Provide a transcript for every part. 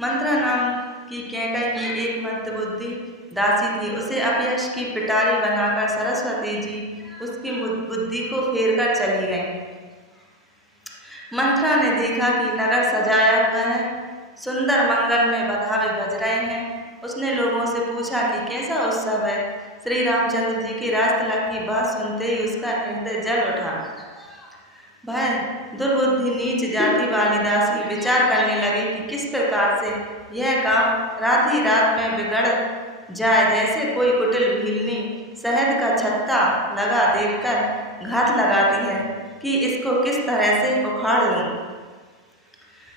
मंत्रा नाम की कैकई की एक मंदबुद्धि दासी थी। उसे अपयश की पिटारी बनाकर सरस्वती जी उसकी बुद्धि को फेर कर चली गई। मंत्रा ने देखा कि नगर सजाया हुआ है, सुंदर मंगल में बधावे बज रहे हैं। उसने लोगों से पूछा कि कैसा उत्सव है। श्री रामचंद्र जी के राजतिलक की बात सुनते ही उसका हृदय जल उठा। वह दुर्बुद्धि नीच जाति वाली दासी विचार करने लगी कि किस प्रकार से यह काम रात ही रात में बिगड़ जाए। जैसे कोई कुटिल भीलनी शहद का छत्ता लगा देखकर घात लगाती है कि इसको किस तरह से उखाड़ लूं।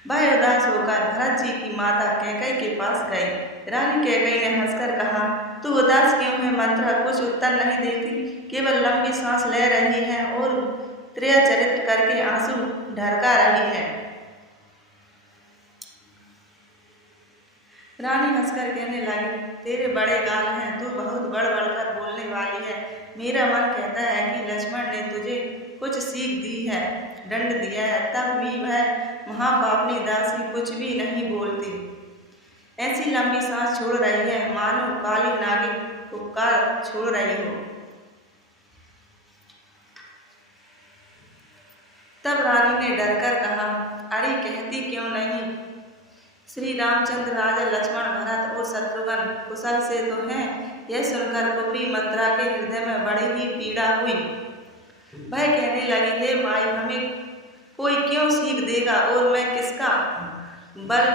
वह उदास होकर भरत जी की माता कैकई के पास गई। रानी कैकई ने हंसकर कहा, तू उदास क्यों है मंत्रा? कुछ उत्तर नहीं देती, केवल लंबी सांस ले रही है और त्रिया चरित्र करके आंसू ढरका रही है। रानी हंसकर कहने लगी, तेरे बड़े गाल हैं, तू बहुत बढ़ बढ़कर बोलने वाली है। मेरा मन कहता है कि लक्ष्मण ने तुझे कुछ सीख दी है, दंड दिया है, तब भी वह महापापनी दासी कुछ भी नहीं बोलती। ऐसी लंबी सांस छोड़ रही है मानो काली नागिन उपकार छोड़ रही हो। तब रानी ने डरकर कहा, अरे कहती क्यों नहीं? श्री रामचंद्र, राजा लक्ष्मण, भरत और शत्रुघ्न कुशल से तो हैं। यह सुनकर कुबरी मंत्रा के हृदय में बड़ी ही पीड़ा हुई। वह कहने लगी, हे माई, हमें कोई क्यों सीख देगा और मैं किसका बल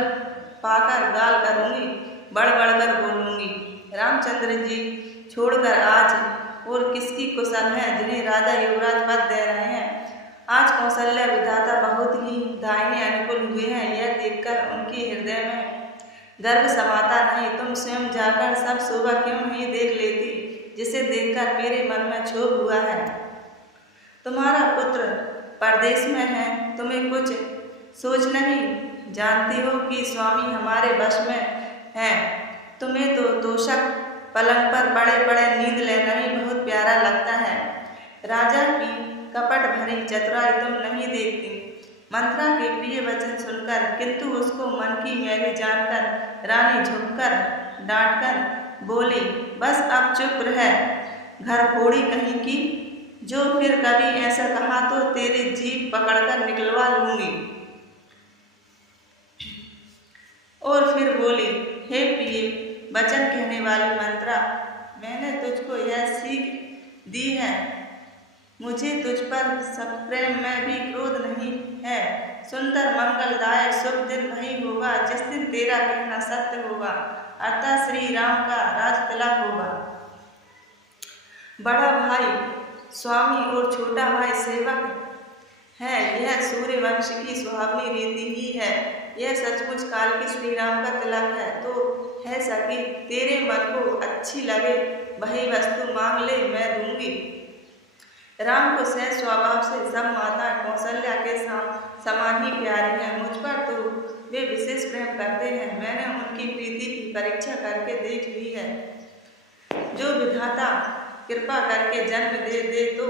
पाकर गाल करूंगी, बढ़ बढ़कर बोलूंगी। रामचंद्र जी छोड़कर आज और किसकी कुशल है जिन्हें राजा युवराज पद दे रहे हैं। आज कौशल्या विधाता बहुत ही दाहिने अनुकूल हुए हैं, यह देखकर उनके हृदय में गर्व समाता नहीं। तुम स्वयं जाकर सब शोभा क्यों नहीं देख लेती जिसे देखकर मेरे मन में क्षोभ हुआ है। तुम्हारा पुत्र परदेश में है, तुम्हें कुछ सोच नहीं, जानती हो कि स्वामी हमारे वश में है। तुम्हें तो तोषक पलंग पर बड़े बड़े नींद लेना ही बहुत प्यारा लगता है। राजा की कपट भरी चतुराई तुम नहीं देखती। मंत्रा के प्रिय वचन सुनकर किंतु उसको मन की मैली जानकर रानी झुककर डांटकर बोली, बस अब चुप रह, घर फोड़ी कहीं की। जो फिर कभी ऐसा कहा तो तेरी जीभ पकड़कर निकलवा लूंगी। और फिर बोली, हे प्रिय वचन कहने वाली मंत्रा, मैंने तुझको यह सीख दी है, मुझे तुझ पर सप्रेम में भी क्रोध नहीं है। सुंदर मंगलदायक शुभ दिन वही होगा जिस दिन तेरा कहना सत्य होगा, अर्थात श्री राम का राजतिलक होगा। बड़ा भाई स्वामी और छोटा भाई सेवक है, यह सूर्यवंश की सुहावनी रीति ही है। यह सचमुच काल के श्री राम का तिलक है। तो है सकी, तेरे मन को अच्छी लगे वही वस्तु मांग ले, मैं दूंगी। राम को सहज स्वभाव से सब माता कौशल्या के समान ही प्यारी है। मुझ पर तो वे विशेष प्रेम करते हैं। मैंने उनकी प्रीति की परीक्षा करके देख ली है। जो विधाता कृपा करके जन्म दे दे तो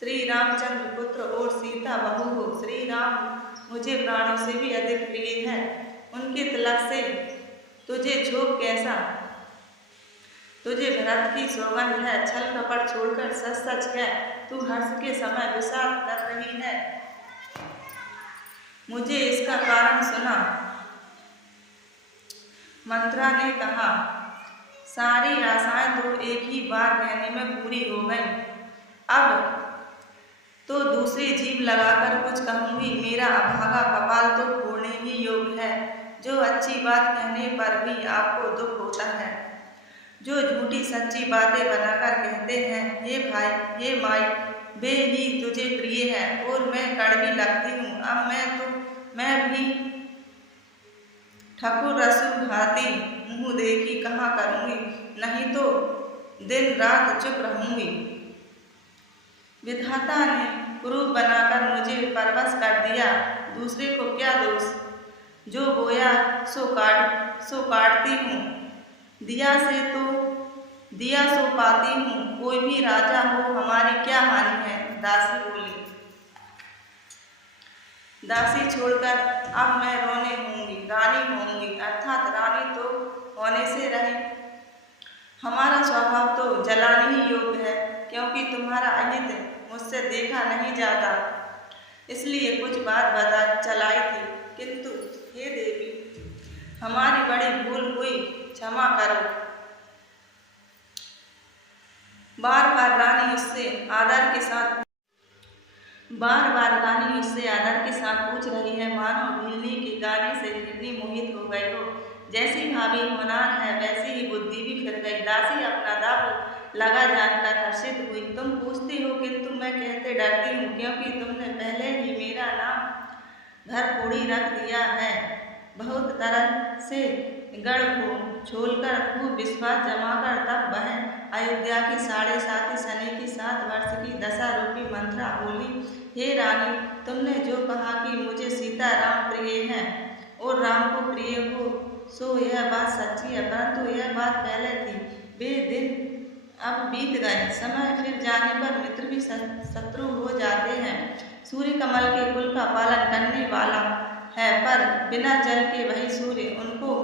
श्री रामचंद्र पुत्र और सीता बहू हो। श्री राम मुझे प्राणों से भी अधिक प्रिय है। उनके तिलक से तुझे क्षोभ कैसा? तुझे भरत की सौगंध है, छल कपट छोड़कर सच सच कह, तू हर्ष के समय विषाद कर रही है। मुझे इसका कारण सुना। मंत्रा ने कहा, सारी आशाएं तो एक ही बार कहने में पूरी हो गई। अब तो दूसरी जीभ लगाकर कुछ कहूंगी। मेरा अभागा कपाल तो फोड़ने ही योग्य है। जो अच्छी बात कहने पर भी आपको दुख होता है, जो झूठी सच्ची बातें बनाकर कहते हैं, हे भाई हे माई, वे ही तुझे प्रिय है और मैं कड़वी लगती हूँ। अब मैं भी ठकुर रसू भाती मुँह देखी कहाँ करूँगी, नहीं तो दिन रात चुप रहूँगी। विधाता ने कुरूप बनाकर मुझे परवश कर दिया, दूसरे को क्या दोष? जो बोया सो काटती हूँ, दिया सो पाती हूँ। कोई भी राजा हो, हमारी क्या हानि है? दासी बोली। दासी छोड़कर अब मैं रानी होंगी। क्योंकि तुम्हारा अहित मुझसे देखा नहीं जाता, इसलिए कुछ बात बता चलाई थी। किंतु हे देवी, हमारी बड़ी भूल हुई, क्षमा करो। बार बार रानी उससे आदर के साथ पूछ रही है, मानो भीलनी के गाने से हिरनी मोहित हो गई हो। जैसी भाभी होनार है वैसी ही बुद्धि भी फिर गई। दासी अपना दाव लगा जानकर हर्षित हुई। तुम पूछती हो किंतु मैं कहते डरती हूँ, क्योंकि तुमने पहले ही मेरा नाम घर पूरी रख दिया है। बहुत तरह से गढ़ छोलकर खूब विश्वास जमाकर तब वह अयोध्या की 7.5 सने की 7 वर्ष की दशा रूपी मंत्रा बोली, हे रानी, तुमने जो कहा कि मुझे सीता राम प्रिय है और राम को प्रिय हो, सो यह बात सच्ची है, परंतु यह बात पहले थी। वे दिन अब बीत गए। समय फिर जाने पर मित्र भी शत्रु हो जाते हैं। सूर्य कमल के कुल का पालन करने वाला है, पर बिना जल के वही सूर्य उनको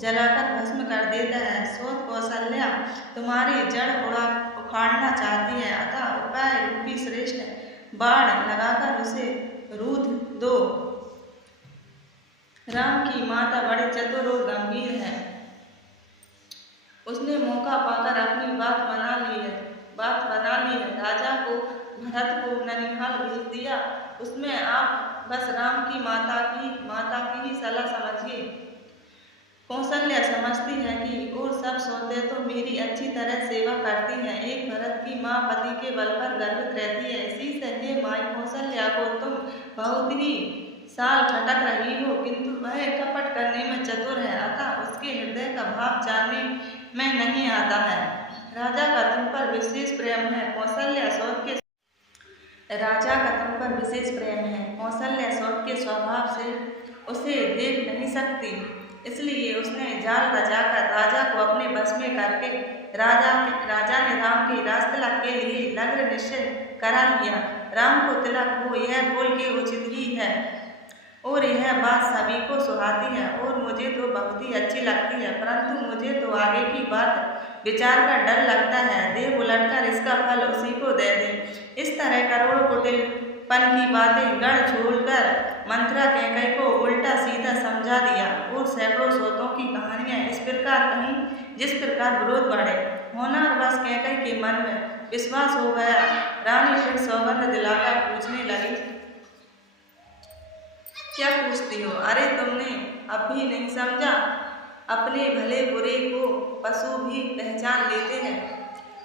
जलाकर भस्म कर देता है। सोत कौशल्या तुम्हारी जड़ उखाड़ना चाहती है, अतः उपाय रूपी श्रेष्ठ बाण लगाकर उसे रूध दो। राम की माता बड़ी चतुर और गंभीर है, उसने मौका पाकर अपनी बात बना ली है। राजा को भरत को ननिहाल भेज दिया, उसमें आप बस राम की माता की ही सलाह समझिए। कौशल्या समझती है कि और सब सौते तो मेरी अच्छी तरह सेवा करती हैं। एक भरत की माँ पति के बल पर गर्वित रहती है। इसी से हे माई कौशल्या को तुम बहुत ही साल खटक रही हो, किंतु वह कपट करने में चतुर है, अतः उसके हृदय का भाव जानने में नहीं आता है। राजा का तुम पर विशेष प्रेम है। कौशल्या सौत के स्वभाव से उसे देख नहीं सकती, इसलिए उसने जाल रचाकर राजा को अपने बस में करके राजा ने राम के राजतिलक के लिए लग्न निश्चय करा लिया। राम को तिलक हो यह बोल के उचित ही है, और यह बात सभी को सुहाती है और मुझे तो बहुत ही अच्छी लगती है, परंतु मुझे तो आगे की बात विचार कर डर लगता है। देव उलटकर इसका फल उसी को दे दे। इस तरह करोड़ों कुटिलपन की बातें गढ़ छोड़कर मंत्रा कैकई को उल्टा सीधा समझा दिया, और सैकड़ों सोतों की कहानियां इस प्रकार कहीं जिस प्रकार विरोध बढ़े। होनार बस कैकई के मन में विश्वास हो गया। रानी फिर सौगंध दिलाकर पूछने लगी, क्या पूछती हो? अरे तुमने अब भी नहीं समझा? अपने भले बुरे को पशु भी पहचान लेते हैं।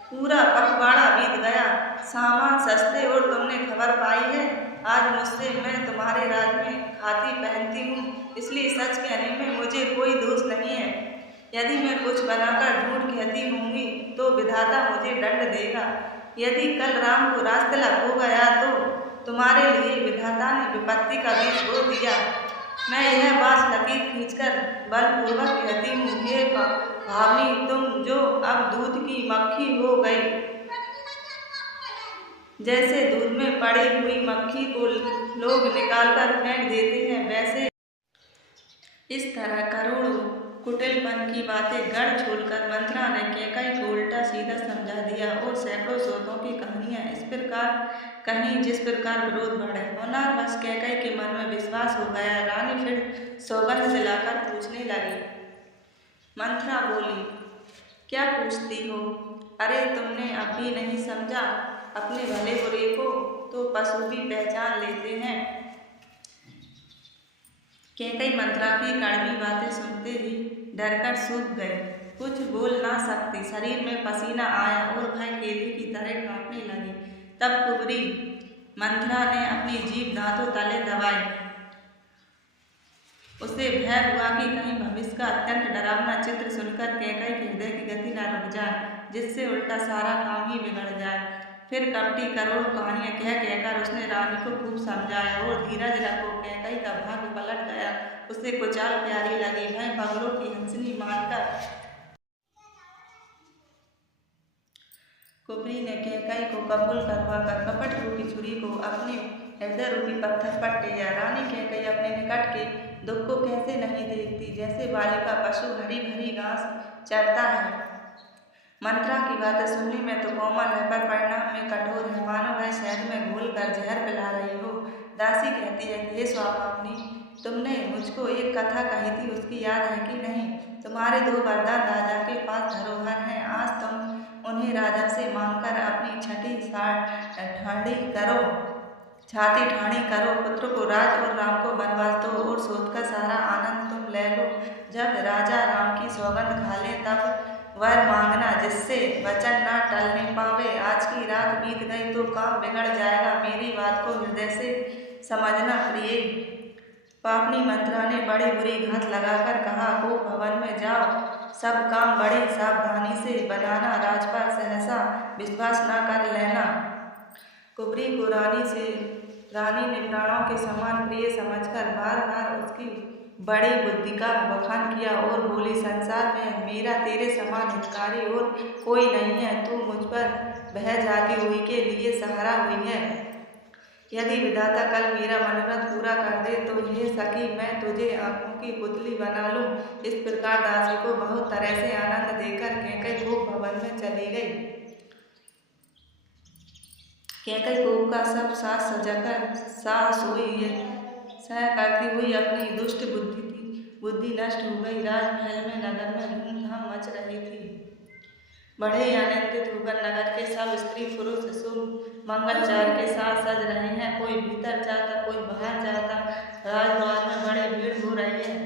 पूरा पखवाड़ा बीत गया, सामान सस्ते, और तुमने खबर पाई है आज मुझसे मैं तुम्हारे राज में खाती पहनती हूँ, इसलिए सच कहने में मुझे कोई दोष नहीं है। यदि मैं कुछ बनाकर झूठ कहती होंगी तो विधाता मुझे दंड देगा। यदि कल राम को राजतिलक हो गया तो तुम्हारे लिए विधाता ने विपत्ति का बीज बो दिया। मैं यह बात लकीर खींचकर बलपूर्वक कहती हूँ, हे भावनी, तुम जो अब दूध की मक्खी हो गई, जैसे दूध में पड़ी हुई मक्खी को लोग निकालकर फेंक देते हैं, वैसे इस तरह करोड़ों कुटिलपन की बातें गढ़ छोड़कर मंत्रा ने कैकई को उल्टा सीधा समझा दिया, और सैकड़ों सोतों की कहानियां इस प्रकार कहीं जिस प्रकार विरोध बढ़े। होनार बस कैकई के मन में विश्वास हो गया। रानी फिर सौगंध दिलाकर पूछने लगी। मंत्रा बोली, क्या पूछती हो? अरे तुमने अब भी नहीं समझा? अपने भले बुरे को तो पशु भी पहचान लेते हैं। कैकई मंत्रा की कड़वी बातें सुनते ही डरकर सूख गए, कुछ बोल ना सकती। शरीर में पसीना आया और भय केले की तरह कांपने लगी। तब कुबरी मंत्रा ने अपनी जीभ दांतों तले दबाई। उसे भय हुआ कि कहीं भविष्य का अत्यंत डरावना चित्र सुनकर कैकई के हृदय की गति न रुक जाए, जिससे उल्टा सारा काम ही बिगड़ जाए। फिर कपटी करोड़ कहानियां कहकर उसने रानी को खूब समझाया, और धीरज रखो, कैकई का भाग्य पलट गया। उसे कुचाल प्यारी लगी। वह बगलों की हंसनी मानकर कुबरी ने कैकई को कबूल करवाकर कपट रूपी छुरी को अपने हृदय रूपी पत्थर पर टेया। रानी कैकई अपने निकट के दुख को कैसे नहीं देखती, जैसे बालिका पशु हरी भरी घास चरता है, मंत्रा की बातें सुनने में तो कोमल है पर परिणाम में कठोर है, मानो वह शहद में घोल कर जहर पिला रही हो। दासी कहती है कि हे स्वामिनी, तुमने मुझको एक कथा कही थी, उसकी याद है कि नहीं? तुम्हारे 2 वरदान राजा के पास धरोहर हैं, आज तुम उन्हें राजा से मांगकर अपनी छाती ठाणी करो। पुत्र को राज और राम को वनवास दो और शोध का सारा आनंद तुम ले लो। जब राजा राम की सौगंध खा ले तब वर मांगना, जिससे वचन न टलने पावे। आज की रात बीत गई तो काम बिगड़ जाएगा, मेरी बात को हृदय से समझना प्रिय। पापनी मंत्रा ने बड़ी बुरी घात लगाकर कहा, गोप भवन में जाओ, सब काम बड़ी सावधानी से बनाना, राज पर सहसा विश्वास न कर लेना। कुबरी को रानी ने प्राणों के समान प्रिय समझकर बार बार उसकी बड़ी बुद्धि का बखान किया और बोली, संसार में मेरा तेरे समान हितकारी और कोई नहीं है, तू मुझ पर बह जाती हुई के लिए सहारा हुई है। यदि विधाता कल मेरा मनोरथ पूरा कर दे तो हे सखी, मैं तुझे आंखों की पुतली बना लूं। इस प्रकार दासी को बहुत तरह से आनंद देकर कैकई गोप भवन में चली गई। कैकई गोप का सब सास सजाकर सास हुई सह करती हुई अपनी दुष्ट बुद्धि नष्ट हो गई। राजमहल में नगर में धूमधाम मच रही थी। बड़े आनंदित होकर नगर के सब स्त्री पुरुष शुभ मंगलचार के साथ सज रहे हैं। कोई भीतर जाता, कोई बाहर जाता। राजद्वार में बड़ी भीड़ हो रही है।